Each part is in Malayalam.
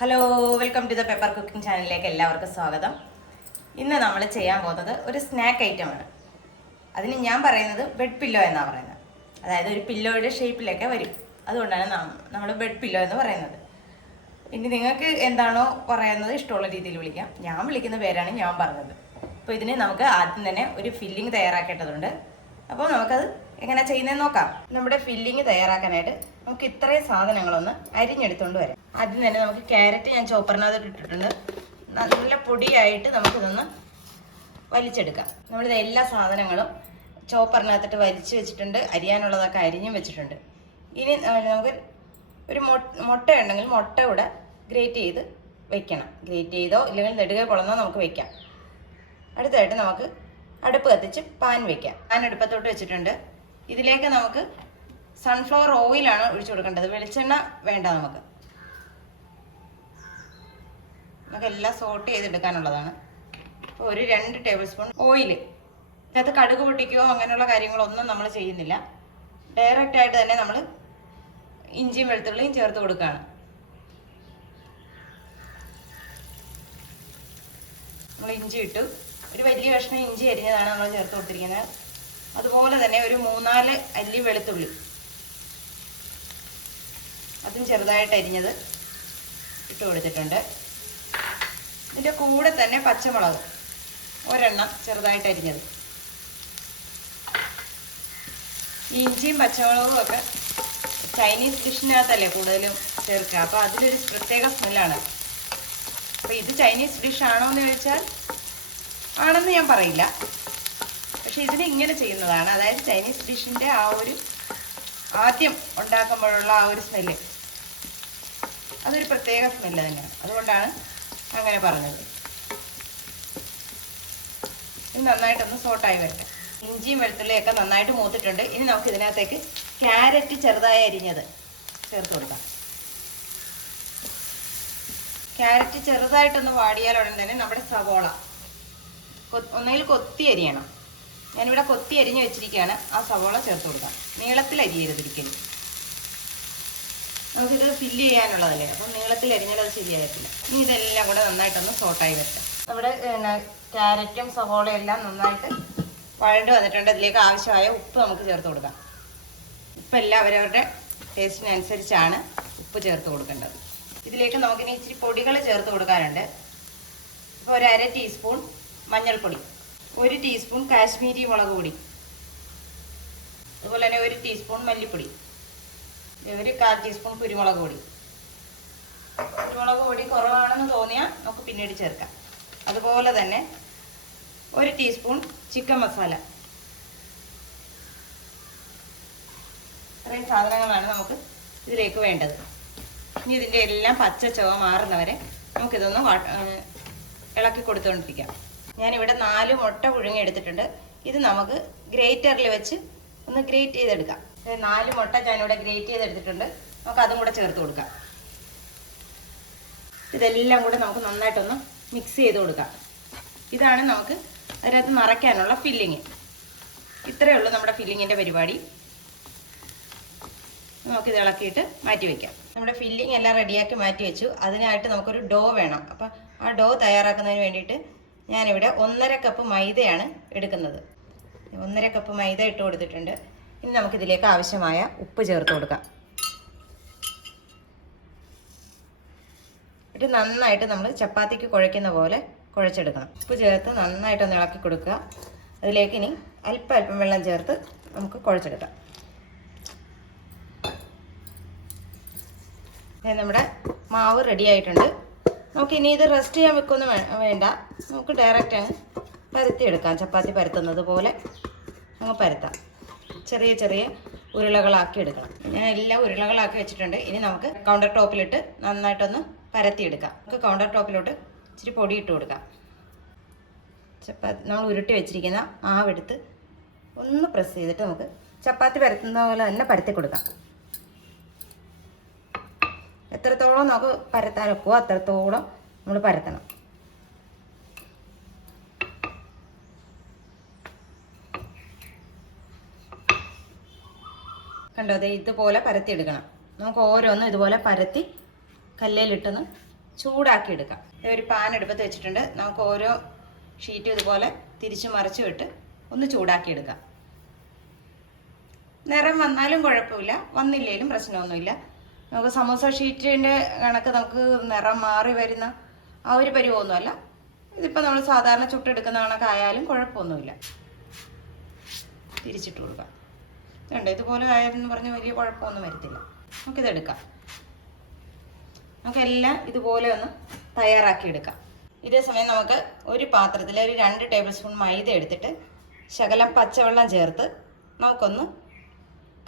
Hello welcome to the paper cooking ചാനലിലേക്ക് എല്ലാവർക്കും സ്വാഗതം. ഇന്ന് നമ്മൾ ചെയ്യാൻ പോകുന്നത് ഒരു സ്നാക്ക് ഐറ്റമാണ് അതിന് ഞാൻ പറയുന്നത് ബെഡ് പില്ലോ എന്നാണ് പറയുന്നത്. അതായത് ഒരു പില്ലോയുടെ ഷേപ്പിലൊക്കെ വരും. അതുകൊണ്ടാണ് നമ്മൾ ബെഡ് പില്ലോ എന്ന് പറയുന്നത്. ഇനി നിങ്ങൾക്ക് എന്താണോ പറയുന്നത് ഇഷ്ടമുള്ള രീതിയിൽ വിളിക്കാം. ഞാൻ വിളിക്കുന്ന പേരാണ് ഞാൻ പറഞ്ഞത്. അപ്പോൾ ഇതിന് നമുക്ക് ആദ്യം തന്നെ ഒരു ഫില്ലിംഗ് തയ്യാറാക്കേണ്ടതുണ്ട്. അപ്പോൾ നമുക്കത് എങ്ങനെ ചെയ്യുന്നതെന്ന് നോക്കാം. നമ്മുടെ ഫില്ലിങ് തയ്യാറാക്കാനായിട്ട് നമുക്ക് ഇത്രയും സാധനങ്ങളൊന്ന് അരിഞ്ഞെടുത്തുകൊണ്ട് വരാം. ആദ്യം തന്നെ നമുക്ക് ക്യാരറ്റ് ഞാൻ ചോപ്പറിനകത്ത് ഇട്ടിട്ടുണ്ട്. നല്ല പൊടിയായിട്ട് നമുക്കിതൊന്ന് വലിച്ചെടുക്കാം. നമ്മളിത് എല്ലാ സാധനങ്ങളും ചോപ്പറിനകത്തിട്ട് വലിച്ചു വെച്ചിട്ടുണ്ട്. അരിയാനുള്ളതൊക്കെ അരിഞ്ഞും വെച്ചിട്ടുണ്ട്. ഇനി നമുക്ക് ഒരു മുട്ട ഉണ്ടെങ്കിൽ മുട്ട കൂടെ ഗ്രേറ്റ് ചെയ്ത് വെക്കണം. ഗ്രേറ്റ് ചെയ്തോ ഇല്ലെങ്കിൽ നെടുകെ കുളന്നോ നമുക്ക് വെക്കാം. അടുത്തായിട്ട് നമുക്ക് അടുപ്പ് കത്തിച്ച് പാൻ വെക്കാം. പാൻ അടുപ്പത്തോട്ട് വെച്ചിട്ടുണ്ട്. ഇതിലേക്ക് നമുക്ക് സൺഫ്ലവർ ഓയിലാണ് ഒഴിച്ചു കൊടുക്കേണ്ടത്. വെളിച്ചെണ്ണ വേണ്ട നമുക്ക്. നമുക്ക് എല്ലാം സോട്ട് ചെയ്തെടുക്കാനുള്ളതാണ്. ഒരു രണ്ട് ടേബിൾ സ്പൂൺ ഓയിൽ ഇതിനകത്ത് കടുക് പൊട്ടിക്കുകയോ അങ്ങനെയുള്ള കാര്യങ്ങളൊന്നും നമ്മൾ ചെയ്യുന്നില്ല. ഡയറക്റ്റ് ആയിട്ട് തന്നെ നമ്മൾ ഇഞ്ചിയും വെളുത്തുള്ളിയും ചേർത്ത് കൊടുക്കുകയാണ്. നമ്മൾ ഇഞ്ചി ഇട്ടു. ഒരു വലിയ കഷ്ണം ഇഞ്ചി അരിഞ്ഞതാണ് നമ്മൾ ചേർത്ത് കൊടുത്തിരിക്കുന്നത്. അതുപോലെ തന്നെ ഒരു മൂന്നാൽ അല്ലി വെളുത്തുള്ളി. അതും ചെറുതായിട്ട് അരിഞ്ഞത് ഇട്ട് കൊടുത്തിട്ടുണ്ട്. ഇതിന്റെ കൂടെ തന്നെ പച്ചമുളക് ഒരെണ്ണം ചെറുതായിട്ട് അരിഞ്ഞത്. ഇഞ്ചിയും പച്ചമുളകും ഒക്കെ ചൈനീസ് ഡിഷിനകത്തല്ലേ കൂടുതലും ചേർക്കുക. അപ്പോൾ അതിലൊരു പ്രത്യേക സ്മെല്ലാണ്. അപ്പോൾ ഇത് ചൈനീസ് ഡിഷ് ആണോ എന്ന് ചോദിച്ചാൽ ആണെന്ന് ഞാൻ പറയില്ല. പക്ഷെ ഇതിന് ഇങ്ങനെ ചെയ്യുന്നതാണ്. അതായത് ചൈനീസ് ഡിഷിന്റെ ആ ഒരു ആദ്യം ഉണ്ടാക്കുമ്പോഴുള്ള ആ ഒരു സ്മെല്ല്. അതൊരു പ്രത്യേക സ്മെല്ല് തന്നെയാണ്. അതുകൊണ്ടാണ് അങ്ങനെ പറഞ്ഞത്. ഇത് നന്നായിട്ടൊന്ന് സോട്ടായി വരട്ടെ. ഇഞ്ചിയും വെളുത്തുള്ളിയൊക്കെ നന്നായിട്ട് മൂത്തിട്ടുണ്ട്. ഇനി നമുക്ക് ഇതിനകത്തേക്ക് ക്യാരറ്റ് ചെറുതായി അരിഞ്ഞത് ചേർത്ത് കൊടുക്കാം. ക്യാരറ്റ് ചെറുതായിട്ടൊന്ന് വാടിയാൽ ഉടൻ തന്നെ നമ്മുടെ സവോള ഒന്നെങ്കിൽ കൊത്തി അരിയണം. ഞാനിവിടെ കൊത്തി അരിഞ്ഞ് വെച്ചിരിക്കുകയാണ്. ആ സവോള ചേർത്ത് കൊടുക്കാം. നീളത്തിൽ അരിയരുതിരിക്കും നമുക്കിത് ഫില്ല് ചെയ്യാനുള്ളതല്ലേ? അപ്പം നീളത്തിൽ അരിഞ്ഞാൽ അത് ശരിയാകത്തില്ല. ഇനി ഇതെല്ലാം കൂടെ നന്നായിട്ടൊന്ന് സോട്ടായി വരട്ടെ. നമ്മുടെ ക്യാരറ്റും സവോളയും എല്ലാം നന്നായിട്ട് വഴണ്ട് വന്നിട്ടുണ്ട്. ഇതിലേക്ക് ആവശ്യമായ ഉപ്പ് നമുക്ക് ചേർത്ത് കൊടുക്കാം. ഉപ്പെല്ലാം അവരവരുടെ ടേസ്റ്റിനനുസരിച്ചാണ് ഉപ്പ് ചേർത്ത് കൊടുക്കേണ്ടത്. ഇതിലേക്ക് നമുക്കിനി ഇച്ചിരി പൊടികൾ ചേർത്ത് കൊടുക്കാനുണ്ട്. ഇപ്പോൾ ഒരു അര ടീസ്പൂൺ മഞ്ഞൾപ്പൊടി. ഒരു ടീസ്പൂൺ കാശ്മീരി മുളക് പൊടി. അതുപോലെ തന്നെ ഒരു ടീസ്പൂൺ മല്ലിപ്പൊടി. ഒരു കാൽ ടീസ്പൂൺ കുരുമുളക് പൊടി. കുരുമുളക് പൊടി കുറവാണെന്ന് തോന്നിയാൽ നമുക്ക് പിന്നീട് ചേർക്കാം. അതുപോലെ തന്നെ ഒരു ടീസ്പൂൺ ചിക്കൻ മസാല ഇത്രയും സാധനങ്ങളാണ് നമുക്ക് ഇതിലേക്ക് വേണ്ടത്. ഇനി ഇതിന്റെ എല്ലാം പച്ച ചുവ മാറുന്നവരെ നമുക്കിതൊന്ന് ഇളക്കി കൊടുത്തുകൊണ്ടിരിക്കാം ഞാനിവിടെ നാല് മുട്ട പുഴുങ്ങി എടുത്തിട്ടുണ്ട് ഇത് നമുക്ക് ഗ്രേറ്ററിൽ വെച്ച് ഒന്ന് ഗ്രേറ്റ് ചെയ്തെടുക്കാം. നാല് മുട്ട ഞാനിവിടെ ഗ്രേറ്റ് ചെയ്തെടുത്തിട്ടുണ്ട്. നമുക്ക് അതും കൂടെ ചേർത്ത് കൊടുക്കാം. ഇതെല്ലാം കൂടെ നമുക്ക് നന്നായിട്ടൊന്ന് മിക്സ് ചെയ്ത് കൊടുക്കാം. ഇതാണ് നമുക്ക് അതിനകത്ത് നിറയ്ക്കാനുള്ള ഫില്ലിങ് ഇത്രയേ ഉള്ളൂ നമ്മുടെ ഫില്ലിങ്ങിന്റെ പരിപാടി. നമുക്കിത് ഇളക്കിയിട്ട് മാറ്റി വയ്ക്കാം നമ്മുടെ ഫില്ലിംഗ് എല്ലാം റെഡിയാക്കി മാറ്റി വെച്ചു. അതിനായിട്ട് നമുക്കൊരു ഡോ വേണം. അപ്പം ആ ഡോ തയ്യാറാക്കുന്നതിന് വേണ്ടിയിട്ട് ഞാനിവിടെ ഒന്നര കപ്പ് മൈദയാണ് എടുക്കുന്നത്. ഒന്നര കപ്പ് മൈദ ഇട്ട് കൊടുത്തിട്ടുണ്ട്. ഇനി നമുക്കിതിലേക്ക് ആവശ്യമായ ഉപ്പ് ചേർത്ത് കൊടുക്കാം. ഇത് നന്നായിട്ട് നമ്മൾ ചപ്പാത്തിക്ക് കുഴയ്ക്കുന്ന പോലെ കുഴച്ചെടുക്കണം. ഉപ്പ് ചേർത്ത് നന്നായിട്ടൊന്ന് ഇളക്കി കൊടുക്കുക. അതിലേക്ക് ഇനി അല്പം അല്പം വെള്ളം ചേർത്ത് നമുക്ക് കുഴച്ചെടുക്കാം. നമ്മുടെ മാവ് റെഡി ആയിട്ടുണ്ട്. നമുക്ക് ഇനി ഇത് റെസ്റ്റ് ചെയ്യാൻ വെക്കൊന്നും വേണ്ട. നമുക്ക് ഡയറക്റ്റ് അങ്ങ് പരത്തിയെടുക്കാം. ചപ്പാത്തി പരത്തുന്നത് പോലെ അങ്ങ് പരത്താം. ചെറിയ ചെറിയ ഉരുളകളാക്കി എടുക്കണം ഞാൻ എല്ലാം ഉരുളകളാക്കി വെച്ചിട്ടുണ്ട്. ഇനി നമുക്ക് കൗണ്ടർ ടോപ്പിലിട്ട് നന്നായിട്ടൊന്ന് പരത്തിയെടുക്കാം. നമുക്ക് കൗണ്ടർ ടോപ്പിലോട്ട് ഇച്ചിരി പൊടി ഇട്ട് കൊടുക്കാം. ചപ്പാത്തി നമ്മൾ ഉരുട്ടി വെച്ചിരിക്കുന്ന മാവെടുത്ത് ഒന്ന് പ്രസ് ചെയ്തിട്ട് നമുക്ക് ചപ്പാത്തി പരത്തുന്ന പോലെ തന്നെ പരത്തി കൊടുക്കാം. എത്രത്തോളം നമുക്ക് പരത്താൻ ഒക്കുമോ അത്രത്തോളം നമ്മൾ പരത്തണം. കണ്ടോ അതെ ഇതുപോലെ പരത്തി എടുക്കണം നമുക്ക് ഓരോന്നും ഇതുപോലെ പരത്തി കല്ലേലിട്ടൊന്ന് ചൂടാക്കി എടുക്കാം ഒരു പാൻ എടുപ്പത്ത് വെച്ചിട്ടുണ്ട്. നമുക്ക് ഓരോ ഷീറ്റും ഇതുപോലെ തിരിച്ചു മറിച്ചു വിട്ട് ഒന്ന് ചൂടാക്കി എടുക്കാം നിറം വന്നാലും കുഴപ്പമില്ല. വന്നില്ലേലും പ്രശ്നമൊന്നുമില്ല. നമുക്ക് സമോസ ഷീറ്റിന്റെ കണക്ക് നമുക്ക് നിറം മാറി വരുന്ന ആ ഒരു പരിവമൊന്നുമല്ല ഇതിപ്പോൾ നമ്മൾ സാധാരണ ചുട്ടെടുക്കുന്ന കണക്കായാലും കുഴപ്പമൊന്നുമില്ല. തിരിച്ചിട്ട് കൊടുക്കാം. ഇതുണ്ട്. ഇതുപോലെ ആയെന്ന് പറഞ്ഞ് വലിയ കുഴപ്പമൊന്നും വരത്തില്ല. നമുക്കിതെടുക്കാം നമുക്കെല്ലാം ഇതുപോലെ ഒന്ന് തയ്യാറാക്കി എടുക്കാം. ഇതേ സമയം നമുക്ക് ഒരു പാത്രത്തിൽ ഒരു രണ്ട് ടേബിൾ സ്പൂൺ മൈദ എടുത്തിട്ട് ശകലം പച്ചവെള്ളം ചേർത്ത് നമുക്കൊന്ന്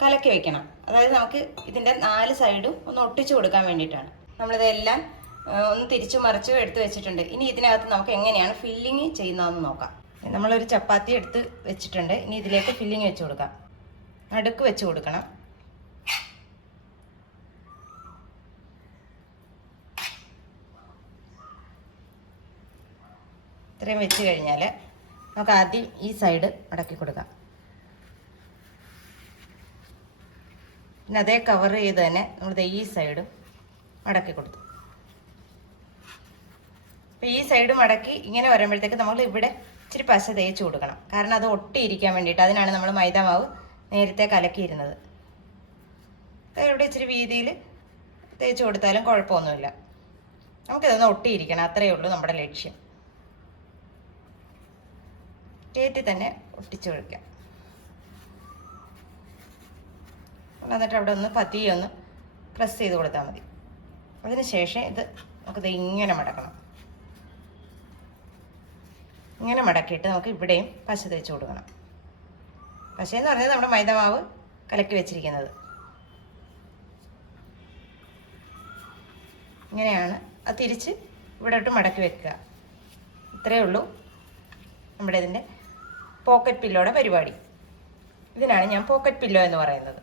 കലക്കി വെക്കണം. അതായത് നമുക്ക് ഇതിന്റെ നാല് സൈഡും ഒന്ന് ഒട്ടിച്ചു കൊടുക്കാൻ വേണ്ടിയിട്ടാണ്. നമ്മളിതെല്ലാം ഒന്ന് തിരിച്ചു മറിച്ചും എടുത്ത് വെച്ചിട്ടുണ്ട്. ഇനി ഇതിനകത്ത് നമുക്ക് എങ്ങനെയാണ് ഫില്ലിങ് ചെയ്യുന്നതെന്ന് നോക്കാം. നമ്മളൊരു ചപ്പാത്തി എടുത്ത് വെച്ചിട്ടുണ്ട്. ഇനി ഇതിലേക്ക് ഫില്ലിങ് വെച്ച് കൊടുക്കാം. നടുക്ക് വെച്ച് കൊടുക്കണം. ഇത്രയും വെച്ച് കഴിഞ്ഞാൽ നമുക്ക് ആദ്യം ഈ സൈഡ് അടക്കി കൊടുക്കാം. പിന്നെ അതേ കവർ ചെയ്ത് തന്നെ നമ്മൾ ഈ സൈഡും മടക്കി കൊടുത്തു. അപ്പോൾ ഈ സൈഡ് മടക്കി ഇങ്ങനെ വരുമ്പോഴത്തേക്ക് നമ്മൾ ഇവിടെ ഇച്ചിരി പശ തേച്ച് കൊടുക്കണം. കാരണം അത് ഒട്ടിയിരിക്കാൻ വേണ്ടിയിട്ട് അതിനാണ് നമ്മൾ മൈദ മാവ് നേരത്തെ കലക്കിയിരുന്നത്. ഇവിടെ ഇച്ചിരി വീതിയിൽ തേച്ച് കൊടുത്താലും കുഴപ്പമൊന്നുമില്ല. നമുക്കിതൊന്ന് ഒട്ടിയിരിക്കണം. അത്രയേ ഉള്ളൂ നമ്മുടെ ലക്ഷ്യം. കയറ്റി തന്നെ ഒട്ടിച്ചു കൊടുക്കാം എന്നിട്ട് അവിടെ ഒന്ന് പതിയെ ഒന്ന് പ്രസ് ചെയ്ത് കൊടുത്താൽ മതി. അതിന് ശേഷം ഇത് നമുക്കിത് ഇങ്ങനെ മടക്കണം. ഇങ്ങനെ മടക്കിയിട്ട് നമുക്ക് ഇവിടെയും പശ തേച്ച് കൊടുക്കണം. പശ എന്ന് പറഞ്ഞാൽ നമ്മുടെ മൈദമാവ് കലക്കി വെച്ചിരിക്കുന്നത്. ഇങ്ങനെയാണ് അത് തിരിച്ച് ഇവിടോട്ട് മടക്കി വെക്കുക. ഇത്രയേ ഉള്ളൂ നമ്മുടെ ഇതിന്റെ പോക്കറ്റ് പില്ലോയുടെ പരിപാടി. ഇതിനാണ് ഞാൻ പോക്കറ്റ് പില്ലോ എന്ന് പറയുന്നത്.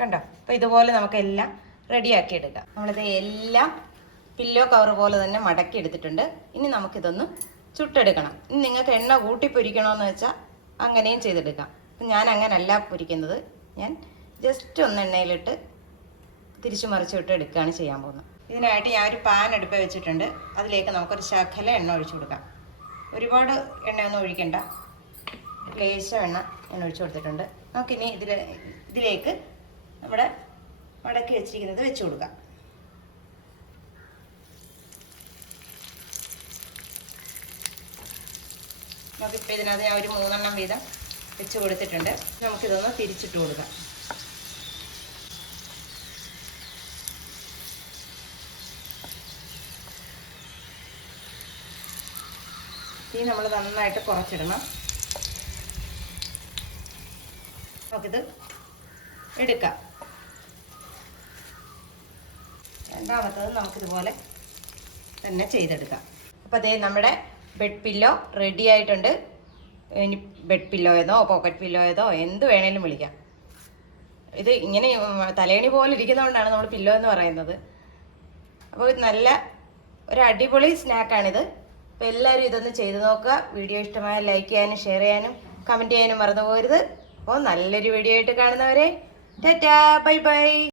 കണ്ടോ? അപ്പോൾ ഇതുപോലെ നമുക്കെല്ലാം റെഡിയാക്കി എടുക്കാം നമ്മളിത് എല്ലാം പില്ലോ കവർ പോലെ തന്നെ മടക്കി എടുത്തിട്ടുണ്ട്. ഇനി നമുക്കിതൊന്ന് ചുട്ടെടുക്കണം. ഇനി നിങ്ങൾക്ക് എണ്ണ കൂട്ടി പൊരിക്കണമെന്ന് വെച്ചാൽ അങ്ങനെയും ചെയ്തെടുക്കാം. അപ്പം ഞാൻ അങ്ങനല്ല പൊരിക്കുന്നത്. ഞാൻ ജസ്റ്റ് ഒന്ന് എണ്ണയിലിട്ട് തിരിച്ചു മറിച്ച് വിട്ട് എടുക്കുകയാണ് ചെയ്യാൻ പോകുന്നത്. ഇതിനായിട്ട് ഞാൻ ഒരു പാൻ അടുപ്പ് വെച്ചിട്ടുണ്ട്. അതിലേക്ക് നമുക്കൊരു ശകല എണ്ണ ഒഴിച്ചു കൊടുക്കാം. ഒരുപാട് എണ്ണയൊന്നും ഒഴിക്കണ്ട. ലേശം എണ്ണ ഞാൻ ഒഴിച്ചു കൊടുത്തിട്ടുണ്ട്. നമുക്കിനി ഇതിൽ ഇതിലേക്ക് നമ്മുടെ മടക്കി വെച്ചിരിക്കുന്നത് വെച്ച് കൊടുക്കാം. നമുക്കിപ്പോൾ ഇതിനകത്ത് ഞാൻ ഒരു മൂന്നെണ്ണം വീതം വെച്ച് കൊടുത്തിട്ടുണ്ട്. നമുക്കിതൊന്ന് തിരിച്ചിട്ട് കൊടുക്കാം. തീ നമ്മൾ നന്നായിട്ട് കുറച്ചിടണം. നമുക്കിത് എടുക്കാം. രണ്ടാമത്തത് നമുക്കിതുപോലെ തന്നെ ചെയ്തെടുക്കാം. അപ്പോൾ അതേ നമ്മുടെ ബെഡ് പില്ലോ റെഡി ആയിട്ടുണ്ട്. ഇനി ബെഡ് പില്ലോയെന്നോ പോക്കറ്റ് പില്ലോയെന്നോ എന്ത് വേണേലും വിളിക്കാം. ഇത് ഇങ്ങനെ തലേണി പോലെ ഇരിക്കുന്നതുകൊണ്ടാണ് നമ്മൾ പില്ലോ എന്ന് പറയുന്നത്. അപ്പോൾ നല്ല ഒരു അടിപൊളി സ്നാക്കാണിത് അപ്പോൾ എല്ലാവരും ഇതൊന്ന് ചെയ്ത് നോക്കുക. വീഡിയോ ഇഷ്ടമായ ലൈക്ക് ചെയ്യാനും ഷെയർ ചെയ്യാനും കമന്റ് ചെയ്യാനും മറന്നു പോകരുത്. അപ്പോൾ നല്ലൊരു വീഡിയോ ആയിട്ട് കാണുന്നവരെ ടാറ്റാ ബൈ ബൈ